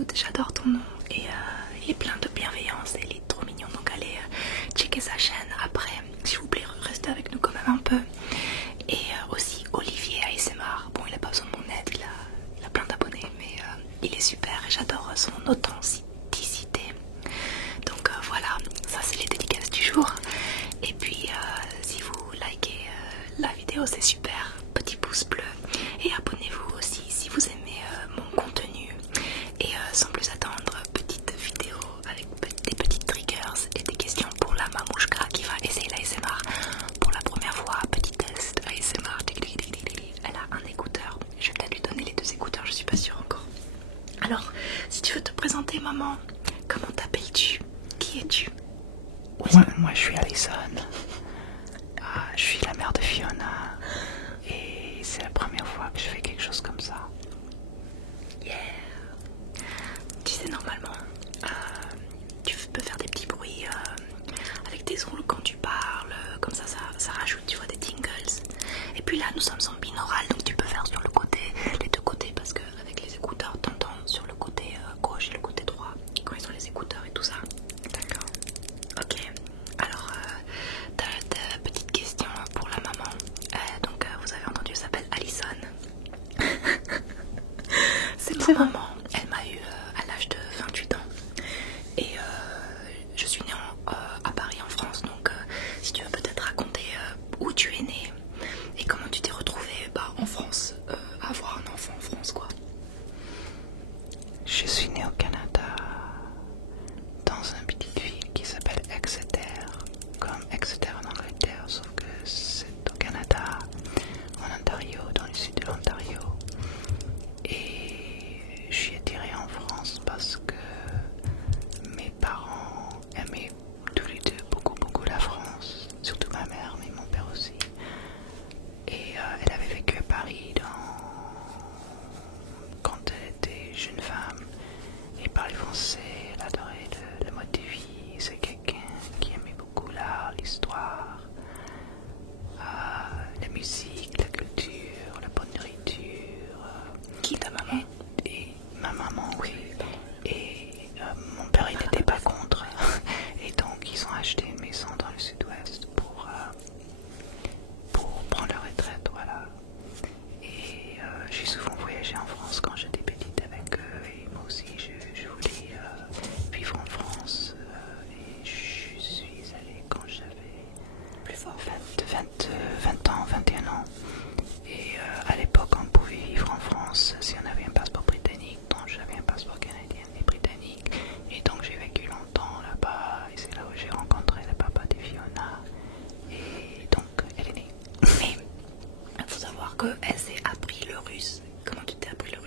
cute, j'adore ton nom. Et il est plein de bienveillance et il est trop mignon. Donc allez checker sa chaîne après. S'il vous plaît, restez avec nous quand même un peu. Et aussi Olivier ASMR. Bon, il a pas besoin de mon aide, il a plein d'abonnés, mais il est super et j'adore son authenticité. Donc voilà, ça c'est les dédicaces du jour. Et puis si vous likez la vidéo, c'est super. Petit pouce bleu. Et abonnez-vous aussi si vous aimez mon contenu. Et sans plus attendre, petite vidéo avec des petites triggers et des questions pour la mamouchka qui va essayer l'ASMR pour la première fois. Petit test ASMR. Elle a un écouteur. Je vais peut-être lui donner les deux écouteurs, je suis pas sûre encore. Alors, si tu veux te présenter, maman, comment t'appelles-tu? Qui es-tu? Moi, je suis Alison. Je suis la mère de Fiona. Et c'est la première fois que je fais quelque chose comme ça. Yeah. Tu sais, normalement, tu peux faire des petits bruits avec tes ongles quand tu parles. Comme ça rajoute, tu vois, des tingles. Et puis là, nous sommes en binaural, donc tu peux faire sur le côté, les deux côtés, parce qu'avec les écouteurs, t'entends sur le côté gauche et le côté droit, quand ils ont les écouteurs et tout ça. D'accord. Ok. Alors, t'as petite question pour la maman. Donc, vous avez entendu, elle s'appelle Alison. C'est ma maman. Elle m'a eu à l'âge de 28 ans. Et je suis née à Paris, en France. Donc, si tu veux peut-être raconter où tu es née et comment tu t'es retrouvée en France, avoir un enfant en France, quoi. Je suis née au Canada, dans une petite ville qui s'appelle Exeter, comme Exeter en Angleterre, sauf que c'est au Canada, en Ontario, dans le sud de l'Ontario. Et je suis attirée en France parce que mes parents aimaient tous les deux beaucoup la France, surtout ma mère, mais mon père aussi. Et elle avait vécu à Paris quand elle était jeune femme et parlait français. Elle adorait le mode de vie. C'est quelqu'un qui aimait beaucoup l'art, l'histoire, la musique, la culture, la bonne nourriture. Qui, ta maman? Et ma maman, oui. Et mon père, il n'était pas contre. Et donc, ils ont acheté une maison dans le sud-ouest pour prendre leur retraite, voilà. Et j'ai souvent voyagé en France quand j'étais petite avec eux. Et moi aussi, je voulais vivre en France. Et je suis allée quand j'avais Plus fort. 20 ans, 21 ans. Et à l'époque, on pouvait vivre en France si on avait un passeport britannique. Donc j'avais un passeport canadien et britannique. Et donc j'ai vécu longtemps là-bas. Et c'est là où j'ai rencontré le papa de Fiona. Et donc elle est née. Mais il faut savoir qu'elle s'est appris le russe. Comment tu t'es appris le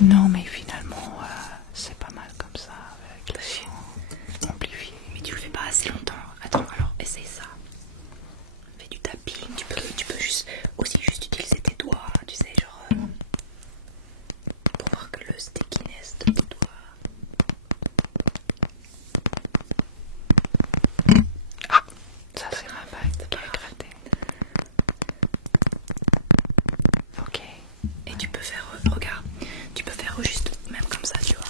Non, mais finalement, c'est pas mal comme ça, avec le son amplifié. Mais tu le fais pas assez longtemps. Attends, alors essaye ça. Fais du tapping, tu peux juste aussi juste utiliser tes doigts, tu sais, genre pour voir que le stickiness de tes doigts. Ah, ça c'est ma bague qui a gratté. Ok. Et tu peux faire, regarde, tu peux faire juste même comme ça, tu vois.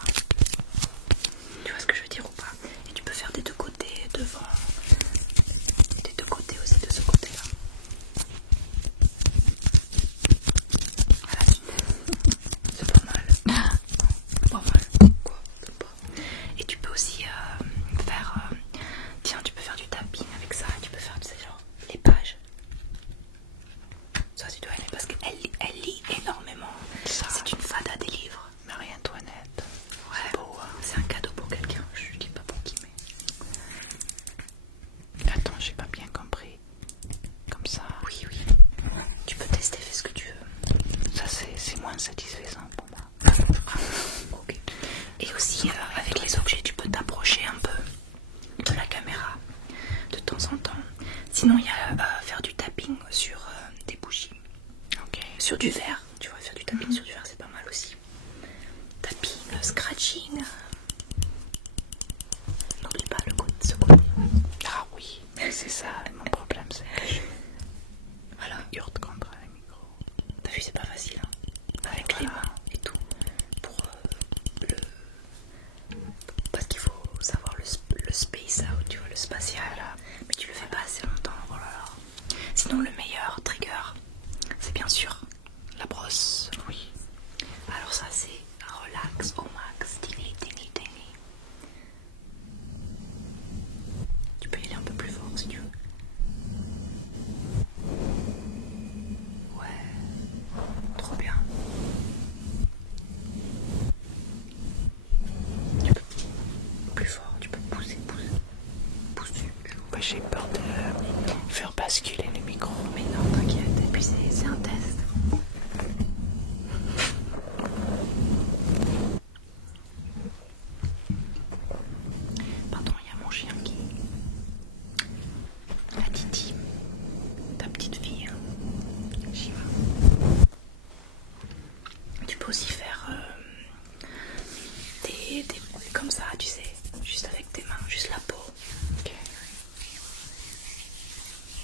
Tu vois ce que je veux dire ou pas? Et tu peux faire des deux côtés, devant, et des deux côtés aussi de ce côté-là. Voilà, c'est pas mal. Pas mal. Quoi? C'est pas. Et tu peux aussi faire, tiens, tu peux faire du tapping avec ça. Tu peux faire, tu sais, genre les pages. Ça, tu dois aimer parce qu'elle lit énormément. C'est une fada des livres. Marie-Antoinette. Ouais, c'est beau, hein. c'est un cadeau pour quelqu'un. Je dis pas pour qui, mais. Attends, j'ai pas bien compris. Comme ça. Oui, oui. Tu peux tester, fais ce que tu veux. Ça, c'est moins satisfaisant pour moi. Ok. Et aussi, avec les objets, tu peux t'approcher un peu de la caméra de temps en temps. Sinon, il y a faire du tapping sur des bougies. Ok. Sur du verre. Tu vois, faire du tapping sur du verre, c'est pas mal aussi. Tapping, scratching. N'oublie pas ce côté. Ah oui, c'est ça, mon problème, c'est que je Voilà. hurle contre les micros. T'as vu, c'est pas facile, hein. Avec les mains et tout. Pour le. Parce qu'il faut savoir le space out, tu vois, le spatial. Mais tu le fais pas assez longtemps, oh là là. Sinon, le meilleur trigger, c'est bien sûr la brosse. Oui. Alors, ça, c'est relax au max. Tini, tini, tini. Tu peux y aller un peu plus fort si tu veux. Ouais, trop bien. Tu peux plus fort, tu peux pousser, pousser. Ouais, j'ai peur de faire basculer les micros. Mais non, t'inquiète, et puis c'est un test. Pardon, il y a mon chien qui. La Titi, ta petite fille, hein. J'y vais. Tu peux aussi faire des comme ça, tu sais, juste avec tes mains, juste la peau. Ok.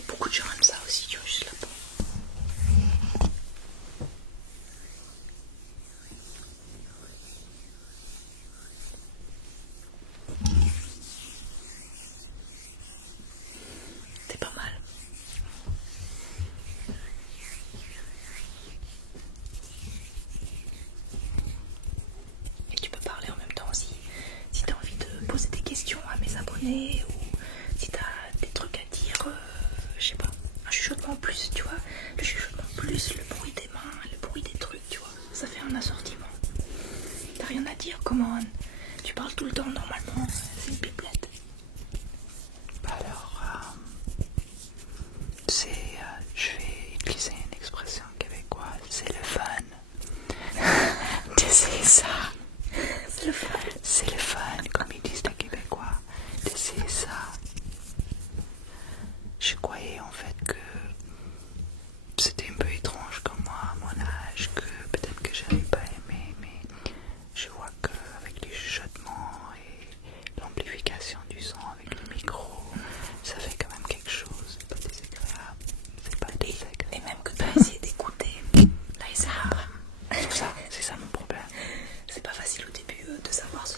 Beaucoup de gens aiment ça aussi, tu vois, juste la peau. C'est pas mal. Et tu peux parler en même temps aussi. Si tu as envie de poser des questions à mes abonnés ou si tu as des trucs à dire, je sais pas, un chuchotement en plus, tu vois. Le chuchotement plus le bruit des mains, le bruit des trucs, tu vois. Ça fait un assortiment. T'as rien à dire, comment tu parles tout le temps normalement, c'est une pipelette. Alors, je vais utiliser une expression québécoise, c'est le fun. C'est ça. C'est le fun. C'est le fun, comme ils disent les Québécois. C'est ça. Je croyais en fait que c'était un peu étrange comme moi à mon âge, que peut-être que j'avais pas aimé, mais je vois qu'avec les chuchotements et l'amplification du son avec le micro, ça fait quand même quelque chose. C'est pas désagréable. C'est pas désagréable. Et même que tu as essayé d'écouter l'ASMR. C'est ça mon problème. C'est pas facile au début de savoir se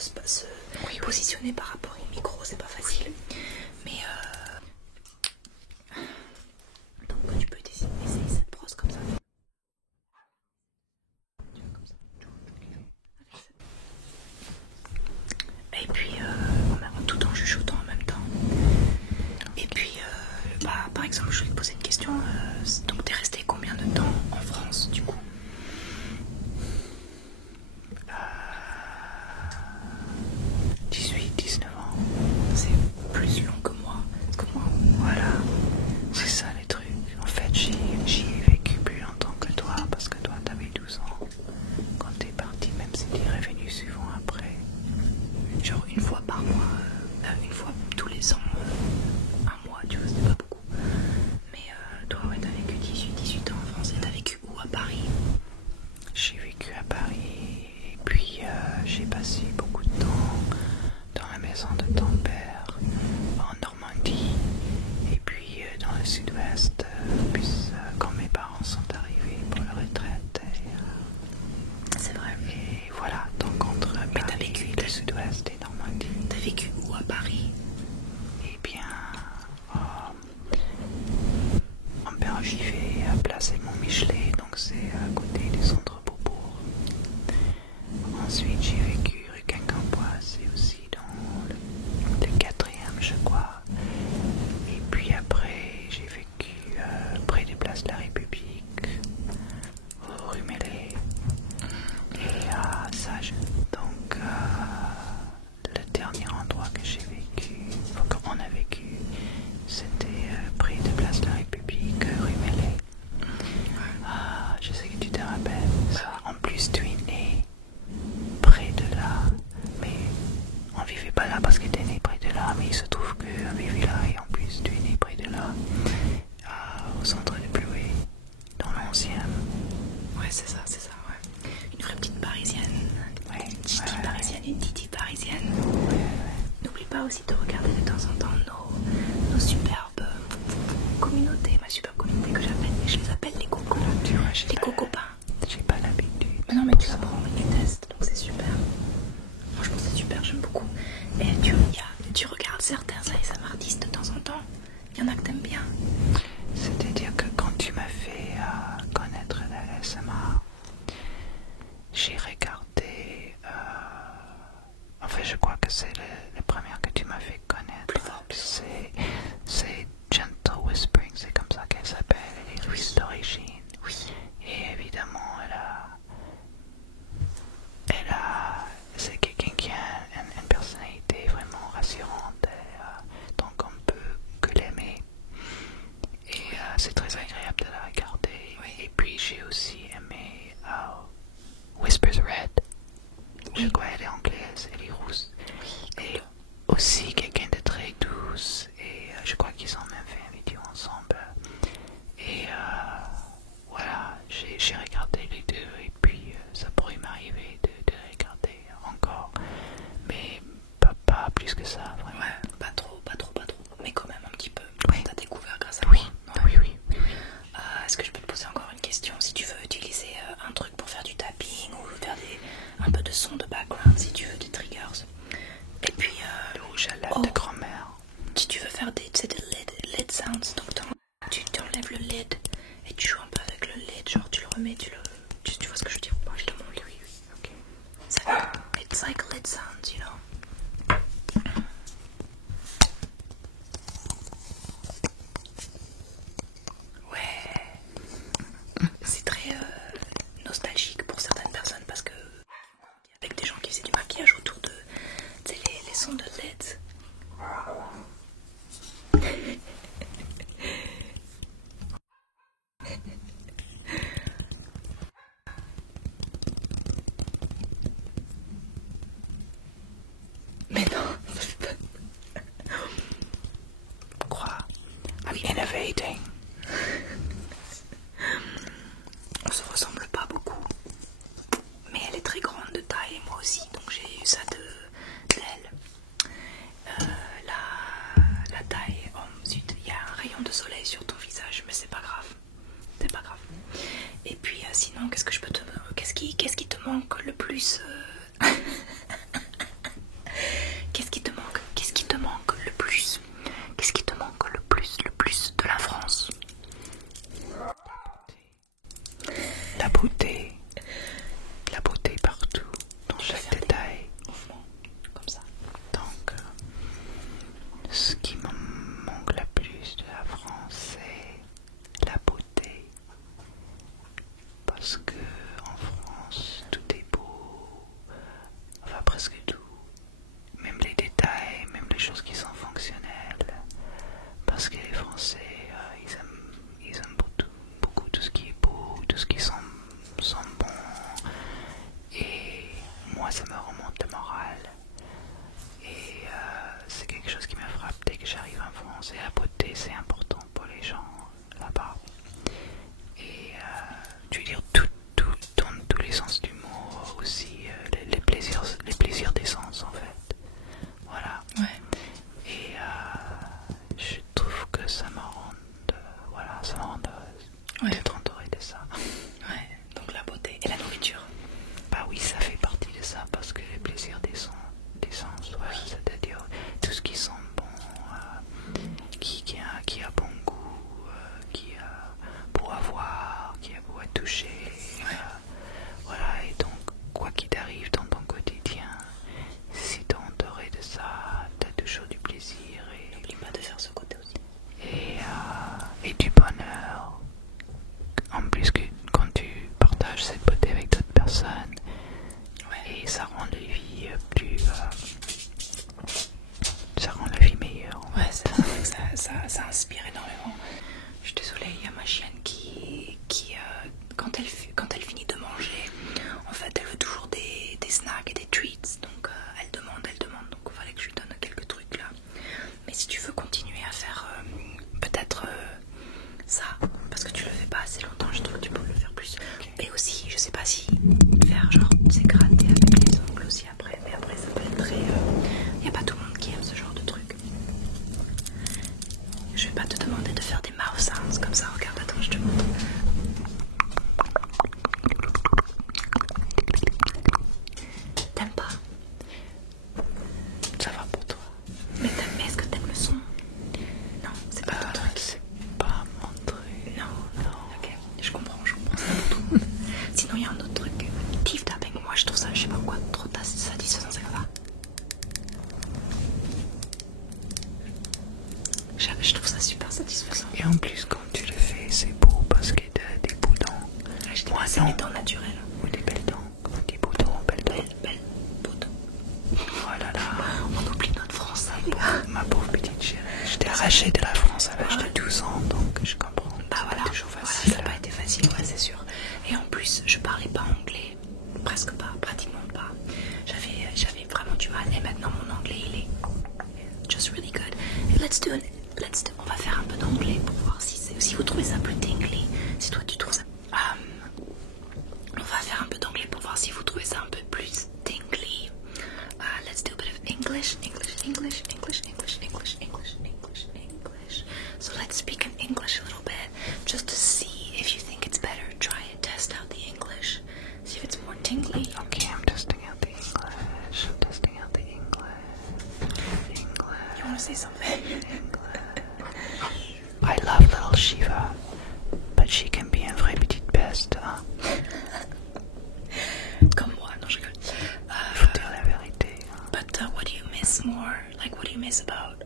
positionner par rapport au micro, c'est pas facile. Mais donc tu peux essayer cette brosse comme ça. Et puis tout en chuchotant en même temps. Et puis par exemple je vais te poser une question. Donc t'es resté combien de temps en France du coup? 18, 19 ans. passé beaucoup de temps dans la maison de ton père en Normandie et puis dans le sud-ouest, quand mes parents sont arrivés pour la retraite. C'est vrai. Et voilà, donc entre Paris, le sud-ouest et Normandie. T'as vécu où à Paris? Eh bien, mon père vivait à Place Edmond-Michelet, donc c'est à côté du centre Beaubourg. Ensuite, j'ai vécu rue Quincampoix, c'est aussi dans le 4e, je crois. Et puis après, j'ai vécu près des places de la République, rue Mêlée et à Sage. Donc, le dernier endroit que j'ai vécu, qu'on a vécu, c'était près de place de la République, rue Mêlée. Je sais que tu te rappelles. En plus, tu es né près de là, mais on vivait pas là parce que tu es né près de là, mais il se trouve qu'on vivait là et en plus tu es né près de là, au centre de Ploué, dans l'ancienne. Ouais, c'est ça, ouais. Une vraie petite parisienne. Ouais, une titi parisienne, une titi parisienne. Ouais. N'oublie pas aussi de regarder de temps en temps nos superbes communautés, ma superbe communauté que j'appelle, je les appelle les cocos. Tu vois, les cocopains. J'ai pas l'habitude. Mais non, mais tu apprends, mais tu testes, donc c'est super. Franchement, c'est super, j'aime beaucoup. Et tu regardes certains ASMR de temps en temps. Il y en a que t'aimes bien. C'est-à-dire que quand tu m'as fait connaître la ASMR, j'ai regardé. Enfin, je crois que c'est le premier que tu m'as fait connaître. Plus fort. C'est Gentle Whispering, c'est comme ça qu'elle s'appelle. Elle est russe d'origine. Oui. Et évidemment, c'est quelqu'un qui a une personnalité vraiment rassurante. Donc on peut que l'aimer. Et c'est très agréable de la regarder. Oui. Et puis j'ai aussi aimé Whispers Red. Oui. Je crois qu'elle est anglaise, elle est rousse. Oui. Et aussi quelqu'un de très douce. Et je crois qu'ils ont même fait une vidéo ensemble. Et voilà, j'ai regardé les deux. Et puis ça pourrait m'arriver de regarder encore. Mais pas plus que ça, vraiment. Ouais, pas trop. Mais quand même un petit peu. Oui. T'as découvert grâce à Oui, moi. oui. Est-ce que je peux te poser encore une question? Si tu veux utiliser un truc pour faire du tapping ou faire un peu de son de background, si tu veux, des triggers. Et puis, Le rouge à lèvres de grand-mère. si tu veux faire des lid sounds, donc tu enlèves le lid et tu joues un peu avec le lid, genre tu le remets, tu vois ce que je veux dire ou pas? Je te montre. Oui, ok. It's like lid sounds, you know. Ouais, c'est très nostalgique pour certaines personnes parce que avec des gens qui faisaient du maquillage autour de les sons de LED. Mais non, ça fait pas. Quoi? I'm innovating. On se ressemble pas beaucoup, mais elle est très grande de taille et moi aussi, donc j'ai eu ça d'elle. La taille, oh zut, il y a un rayon de soleil sur ton visage, mais c'est pas grave, Et puis sinon, qu'est-ce qui te manque le plus Qu'est-ce qui te manque le plus? Qu'est-ce qui te manque le plus de la France? La beauté partout, dans chaque détail. Mouvement, comme ça. Donc, ce qui me manque le plus de la France, c'est la beauté. Parce que en France, tout est beau, enfin presque tout. Même les détails, même les choses qui sont fonctionnelles. Parce que les Français, ils aiment beaucoup tout ce qui est beau, tout ce qui sent bon. Et moi, ça me remonte le moral. Et c'est quelque chose qui me frappe dès que j'arrive en France. Et la beauté, c'est important pour les gens là-bas. Et tu veux dire, tout aussi faire genre c'est gratter avec les ongles aussi après, mais après ça peut être très... y a pas tout le monde qui aime ce genre de truc. Je vais pas te demander de faire des mouse sounds comme ça, regarde, attends, je te montre. T'aimes pas? Ça va pour toi. Mais est-ce que t'aimes le son? Non, c'est pas ton truc. C'est pas mon truc. Non, non. Ok, je comprends, c'est pas pour tout le monde. Sinon, il y a un autre truc. Teeth tapping, moi je trouve ça, je sais pas pourquoi, trop satisfaisant, c'est comme ça. Je trouve ça super satisfaisant. Et en plus, quand tu le fais, c'est beau parce que t'as des boutons. C'est des dents naturelles. Ou des belles dents. Des boutons, belles dents. Belles boutons. Oh là là. On oublie notre français. Ma pauvre petite chérie. Je t'ai arraché de la France à l'âge de 12 ans, donc je comprends. Bah voilà, toujours voilà, facile. ça n'a pas été facile, ouais, c'est sûr. Et en plus, je parlais pas anglais. Presque pas, pratiquement pas. J'avais vraiment du mal. Et maintenant, mon anglais, il est just really good. Et on va faire un peu d'anglais pour voir si vous trouvez ça plus tingly. Si toi, tu trouves ça... on va faire un peu d'anglais pour voir si vous trouvez ça un peu plus tingly. Let's do a bit of English. So let's speak in English a little bit, just to see if you think it's better. Try it, test out the English, see if it's more tingly. Okay, I'm testing out the English. I'm testing out the English. You want to say something? I love little Shiva, but she can be une vraie petite peste. Hein? Comme moi, non, je rigole. Faut dire la vérité. Hein? But what do you miss more? Like, what do you miss about?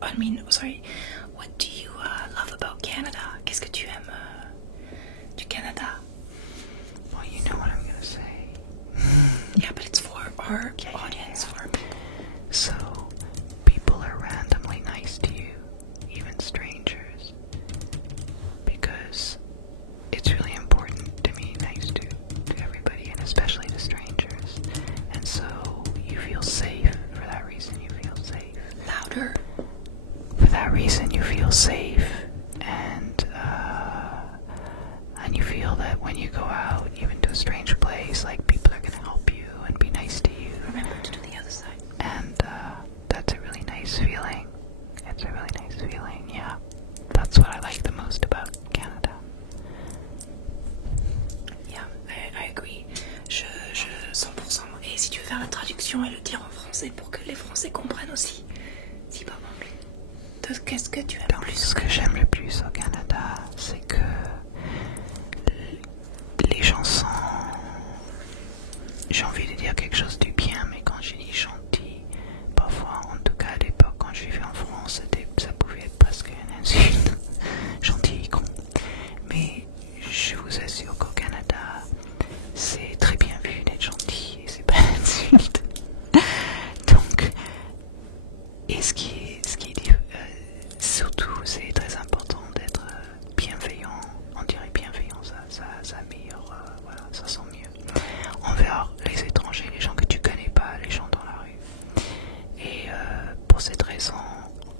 What do you love about Canada? Qu'est-ce que tu aimes du Canada? Well, you know what I'm gonna say. Yeah, but it's for our audience. For So, people are randomly nice to you, even strangers, because it's really important to be nice to everybody, and especially to strangers. And so, you feel safe. For that reason, you feel safe. louder. For that reason, you feel safe, and you feel that when you go out, even to a strange place, like people are gonna help you and be nice to you. Remember to do the other side. And that's a really nice feeling. It's a really nice feeling, yeah. That's what I like the most about Canada. Yeah, I agree. Je 100%. Et si tu veux faire la traduction et le dire en français pour que les Français comprennent aussi, si pas en anglais. Qu'est-ce que tu aimes Donc, plus? ce que j'aime le plus au Canada, c'est que les gens sont... J'ai envie de dire quelque chose du bien, mais quand je dis gentil, parfois, en tout cas à l'époque, quand je vivais en France, ça pouvait être presque une insulte. Gentil et con. Mais je vous assure qu'au Canada, c'est très bien vu d'être gentil et c'est pas une insulte. Donc, et ce qui est surtout, c'est très important d'être bienveillant. On dirait bienveillant, ça améliore, voilà, ça sent mieux. Envers les étrangers, les gens que tu connais pas, les gens dans la rue. Et pour cette raison,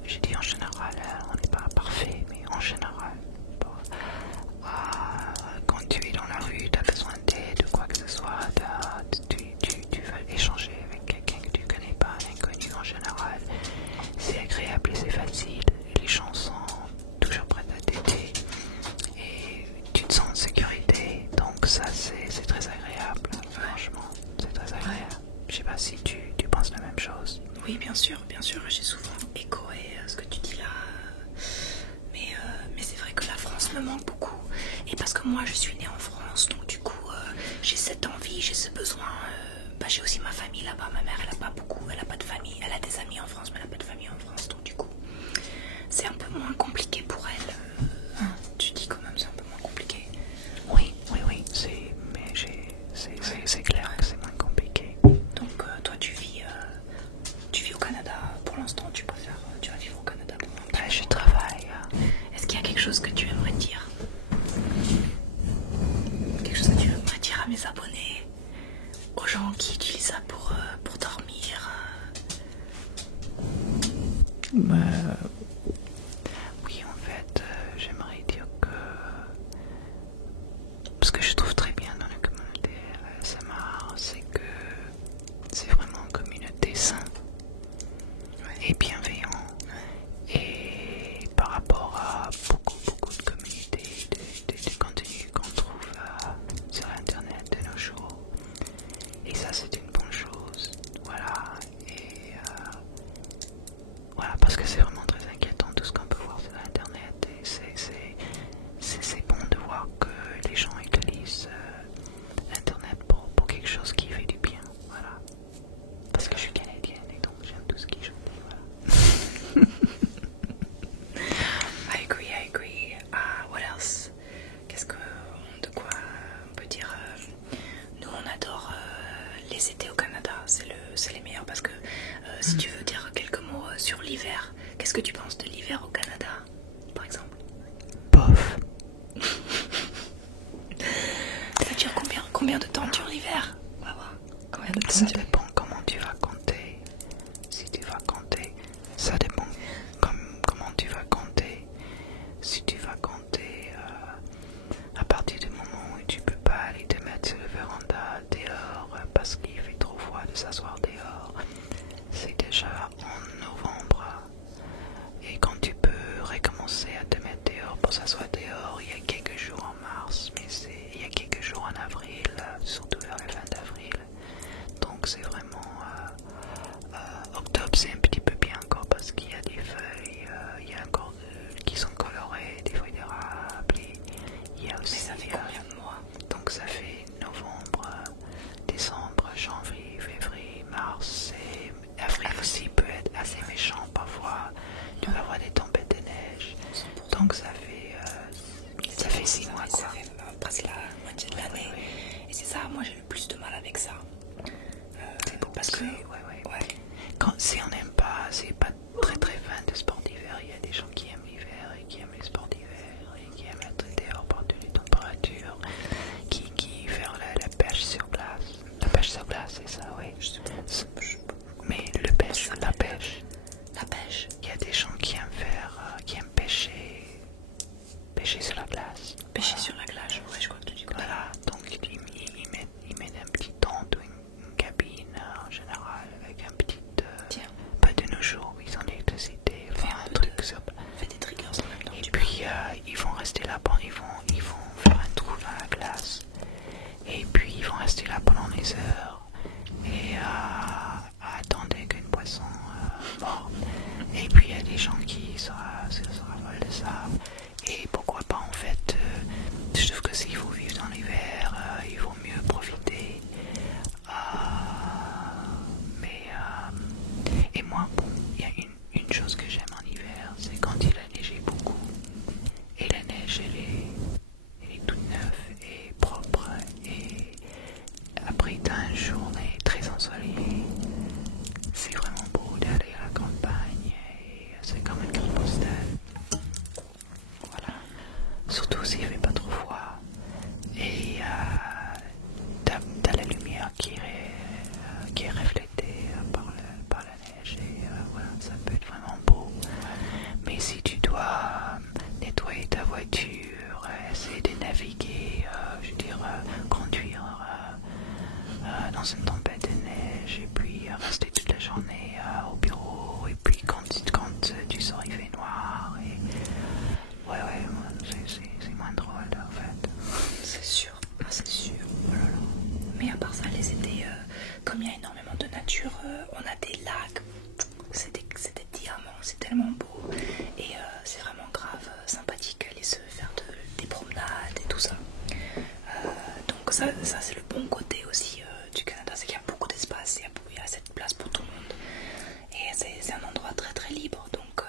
je dis en général, on n'est pas parfait, mais en général, quand tu es dans la rue, tu as besoin d'aide ou quoi que ce soit, tu veux échanger avec quelqu'un que tu connais pas, un inconnu en général. C'est agréable et c'est facile. Les gens sont toujours prêts à t'aider et tu te sens en sécurité. Donc ça, c'est très agréable. Franchement, c'est très agréable. Je sais pas si tu penses la même chose. Oui, bien sûr, j'ai souvent échoé ce que tu dis là. Mais c'est vrai que la France me manque beaucoup. Et parce que moi, je suis née en France, donc du coup, j'ai cette envie, j'ai ce besoin. J'ai aussi ma famille là-bas. Ma mère, elle a pas beaucoup, elle a pas de famille. Elle a des amis en France, mais elle a pas de famille en France. Donc du coup, c'est un peu moins compliqué pour elle. Tu dis quand même, c'est un peu moins compliqué. Oui, c'est clair que c'est moins compliqué. Donc toi, tu vis au Canada pour l'instant. Tu vas vivre au Canada pour un petit Je travaille. Est-ce qu'il y a quelque chose que tu aimerais dire? Quelque chose que tu aimerais dire à mes abonnés, aux gens qui utilisent ça pour dormir? Oui, en fait, j'aimerais dire que ce que je trouve très bien dans la communauté ASMR, les étés au Canada, c'est les meilleurs parce que si tu veux dire quelques mots sur l'hiver, qu'est-ce que tu penses de l'hiver au Canada, par exemple? Bof. Ça dure combien de temps dure l'hiver? On va voir. Combien de temps Ça dépend comment tu vas compter. Si tu vas compter, ça dépend comment tu vas compter. Si tu vas compter à partir du moment où tu peux pas aller te mettre sur le véranda dehors parce qu'il fait trop froid de s'asseoir dehors, c'est déjà en novembre. Et quand tu peux recommencer à te mettre dehors pour s'asseoir dehors, il y a quelques jours en mars, mais il y a quelques jours en avril, surtout vers la fin d'avril. Donc c'est vraiment octobre, c'est un petit peu bien encore parce qu'il y a des feuilles, il y a encore qui sont colorées, des feuilles d'érable. Il y a aussi, mais ça fait combien de mois? donc ça fait novembre, décembre, janvier, février, mars et avril aussi peut être assez méchant parfois. Tu vas avoir des tempêtes de neige. Donc ça fait 6 mois quoi. Ça fait presque la moitié de l'année. Et c'est ça, moi j'ai le plus de mal avec ça. C'est bon, parce que si on n'aime pas, c'est pas très très fan de sport d'hiver. Il y a des gens qui aiment l'hiver et qui aiment les sports d'hiver et qui aiment être dehors par de les températures, qui faire la pêche sur glace. La pêche sur glace, c'est ça, oui. Mais la pêche. La pêche. Il y a des gens qui aiment pêcher sur la glace. Pêcher sur la glace, ouais, je crois que tu dis. Voilà, donc ils mettent un petit tente ou une cabine en général avec un petit... pas de nos jours, ils ont l'électricité, un truc sur... Fais des triggers en même temps. Et puis ils vont rester là, ils vont faire un trou dans la glace. Et puis ils vont rester là pendant des heures et à attendre qu'une poisson morde. Et puis il y a des gens qui se ravalent de ça. Et pourquoi pas en fait, je trouve que s'il faut vivre dans l'hiver, il vaut mieux profiter. Et moi, bon, il y a une chose que j'aime en hiver, c'est quand il a neigé beaucoup. Et la neige, elle est toute neuve et propre. Et après une journée très ensoleillée, c'est vraiment beau d'aller à la campagne. Et c'est comme une carte postale. Voilà. Surtout s'il fait pas trop froid. Et t'as la lumière qui est reflétée par la neige. Et voilà, ça peut être vraiment beau. Mais si tu dois nettoyer ta voiture, essayer de naviguer, conduire dans une tempête de neige et puis rester toute la journée au bureau et puis quand tu sors il fait noir et ouais c'est moins drôle en fait. C'est sûr, c'est sûr. Oh là là. Mais à part ça, les étés, comme il y a énormément de nature, on a des lacs, c'est des diamants, c'est tellement beau et c'est vraiment grave sympathique aller se faire des promenades et tout ça. Donc ça c'est le bon côté aussi du Canada, c'est qu'il y a beaucoup d'espace, il y a assez de place pour tout le monde et c'est un endroit très très libre, donc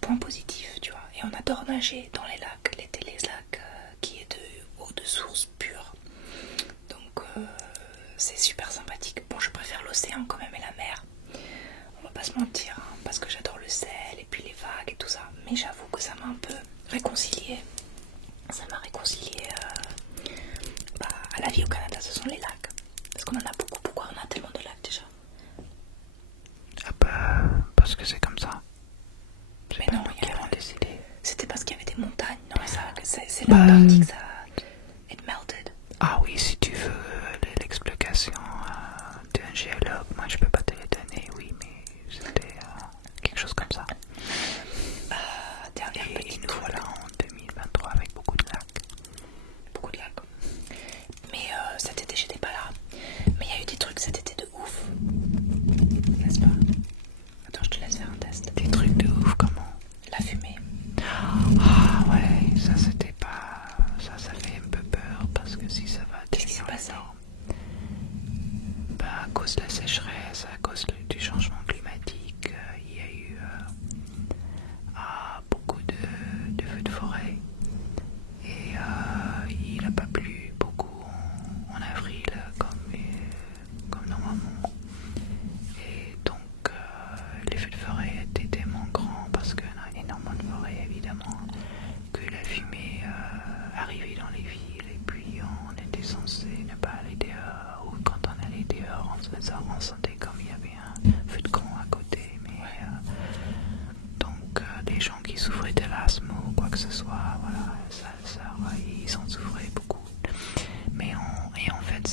point positif, tu vois. Et on adore nager dans les lacs, les lacs qui est de eau de source pure, donc c'est super sympathique. Bon, je préfère l'océan quand même et la mer, on va pas se mentir, hein, parce que j'adore le sel et puis les vagues et tout ça, mais j'avoue que ça m'a un peu réconcilié. Ça m'a réconcilié à la vie au Canada, ce sont les lacs. Parce qu'on en a beaucoup, pourquoi on a tellement de lacs déjà? Ah bah, parce que c'est comme ça. Mais pas non, nous qui avons décidé. C'était parce qu'il y avait des montagnes, non, c'est l'Antarctique, ça... It melted. Ah oui, si tu veux l'explication d'un géologue, moi je peux pas te le donner, oui, mais c'était quelque chose comme ça. Et nous voilà en 2023 avec beaucoup de lacs. Beaucoup de lacs. Mais cet été, j'étais pas là. Mais il y a eu des trucs cet été de ouf. N'est-ce pas? Attends, je te laisse faire un test. Des trucs de ouf, comment? La fumée. Ah ouais, ça c'était pas... Ça fait un peu peur parce que si ça va Qu'est-ce qui s'est passé? Bah, à cause de la sécheresse, à cause du changement climatique, il y a eu beaucoup de feux de forêt et il n'a pas plu beaucoup en avril comme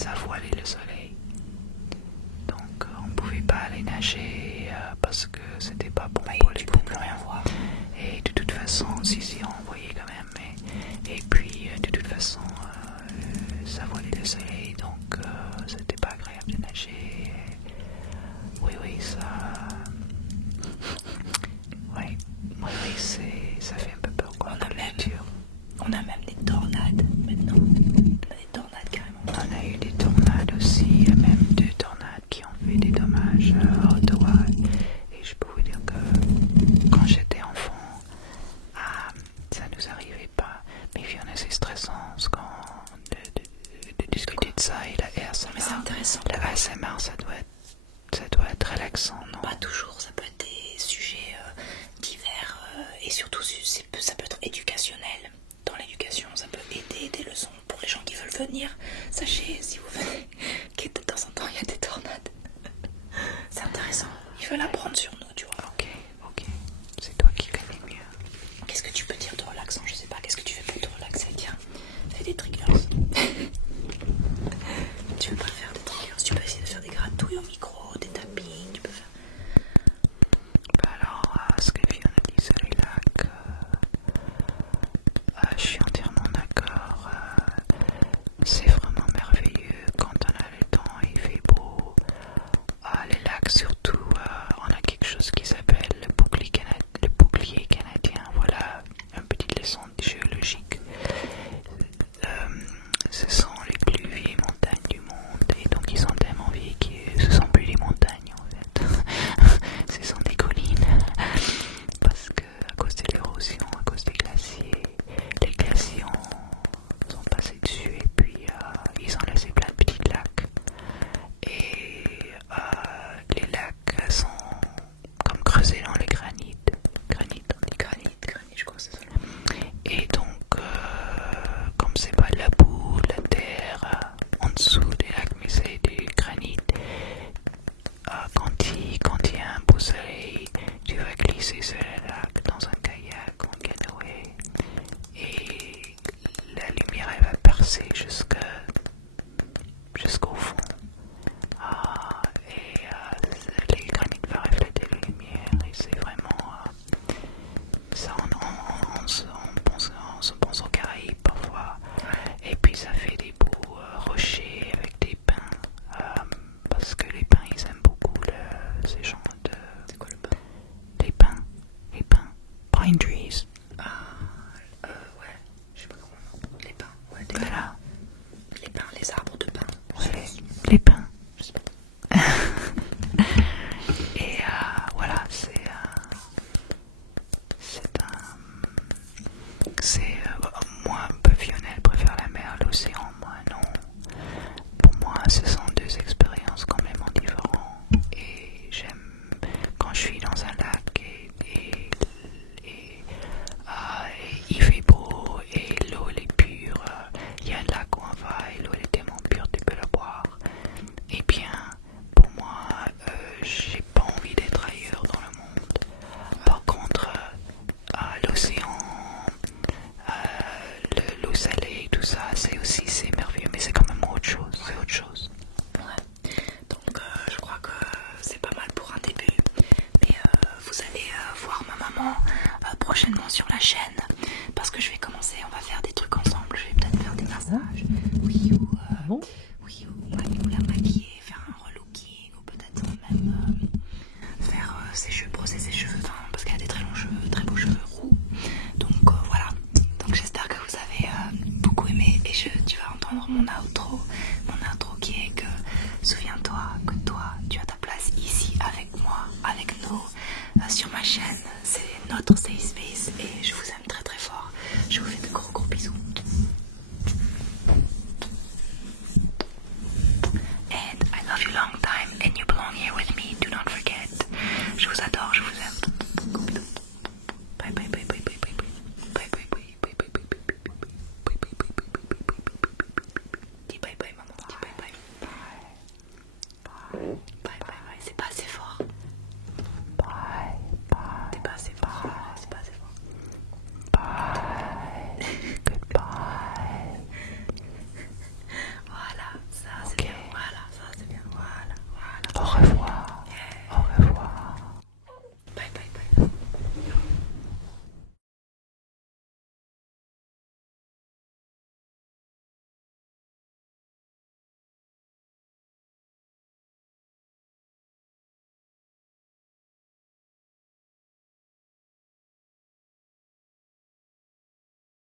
ça voilait le soleil. Donc on ne pouvait pas aller nager parce que c'était pas bon pour les poumons. Rien voir. Et de toute façon, si on voyait quand même. Et puis de toute façon, ça voilait le soleil, donc c'était pas agréable de nager. Oui, ça. Oui, ça fait un peu peur quoi. On a même des tornades maintenant. On a des tornades carrément. On a eu des tornades aussi, même 2 tornades qui ont fait des dommages à Ottawa. Et je peux vous dire que quand j'étais enfant, ça nous arrivait pas. Mais Fiona, c'est stressant de discuter de ça et la ASMR. Mais c'est intéressant. La ASMR, ça doit être relaxant, non? Pas toujours, ça peut être des sujets divers et surtout ça peut être éducationnel. Dans l'éducation, ça peut aider des leçons pour les gens qui veulent venir. Sachez, si vous venez, que de temps en temps il y a des tornades. C'est intéressant. Ils veulent apprendre sur nous, tu vois. Ok. C'est toi qui connais mieux. Qu'est-ce que tu peux dire de relaxant? Je sais pas. Qu'est-ce que tu fais pour te relaxer? Tiens, fais des triggers. Tu veux pas faire des triggers? Tu peux essayer de faire des gratouilles au micro, des tappings. Tu peux faire. Alors, ce que Fiona dit, c'est relax. Je suis entièrement d'accord. C'est vraiment merveilleux quand on a le temps, il fait beau. Les lacs surtout, on a quelque chose qui s'appelle le bouclier canadien. Voilà, une petite leçon géologique. Ce sont les plus vieilles montagnes du monde et donc ils sont tellement vieilles que ce sont plus des montagnes en fait. Ce sont des collines parce que à cause de l'érosion, à cause des glaciers, les glaciers sont passés dessus et puis ils ont laissé plein de petits lacs. Et les lacs sont comme creusés dans le granit. Granit, je crois que c'est ça. Et donc, comme c'est pas de la boue, de la terre en dessous des lacs, mais c'est du granit, quand il y a un beau soleil, tu vas glisser sur le lac dans un kayak ou un canoë et la lumière elle va percer jusqu'au fond. Et les granits vont refléter la lumière et c'est vraiment ça on se pense aux Caraïbes parfois et puis ça fait des beaux rochers avec des pins parce que les pins ils aiment beaucoup ces genres de... C'est quoi le pain? Les pins, pine trees. Ouais, je sais pas comment. Les pins, ouais, Voilà. Les pins, les arbres de pin. Ouais, les pins. Je sais pas. Et voilà, moi, Fionnel préfère la mer, l'océan, moi non. Pour moi, ce sont 2 expériences complètement différentes. Et j'aime quand je suis dans un lac et il fait beau et l'eau elle est pure. Il y a un lac où on va et l'eau elle est tellement pure, tu peux la boire. Eh bien, pour moi, j'ai pas envie d'être ailleurs dans le monde. Par contre, l'océan, l'eau salée, tout ça, c'est merveilleux, mais c'est quand même autre chose. C'est autre chose. Ouais. Donc, je crois que c'est pas mal pour un début. Mais vous allez voir ma maman prochainement sur la chaîne parce que je vais commencer. On va faire des trucs ensemble. Je vais peut-être faire des massages. Oui, ou ou la maquiller, faire un relooking, ou peut-être même faire ses cheveux, brosser ses cheveux, parce qu'elle a des très longs cheveux, très beaux cheveux roux. Donc voilà. Donc j'espère que vous avez beaucoup aimé et tu vas entendre mon outro qui est que souviens-toi que toi tu as ta place ici avec moi, avec nous, sur ma chaîne. C'est notre safe space et je vous aime très très fort. Je vous fais de gros bisous. And I love you long time and you belong here with me. Do not forget. Je vous adore, je vous aime. Bye bye bye bye bye bye bye bye bye bye bye bye bye bye bye bye bye bye. Dis bye bye maman, dis bye bye. Bye bye bye, c'est pas assez fort. Bye bye. C'est pas assez fort. C'est pas assez fort. Bye.